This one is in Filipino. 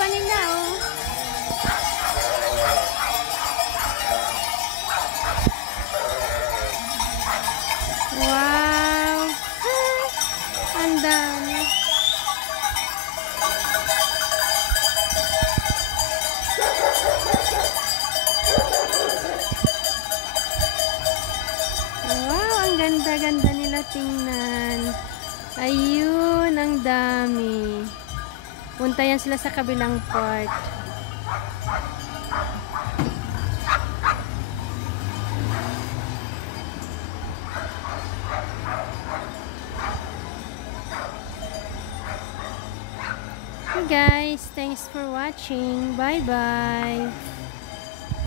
pa nila, oh. Wow! Ang dami. Wow! Ang ganda-ganda nila tingnan. Ayun, ang dami. Punta yan sila sa kabilang part. Hey guys, thanks for watching. Bye-bye.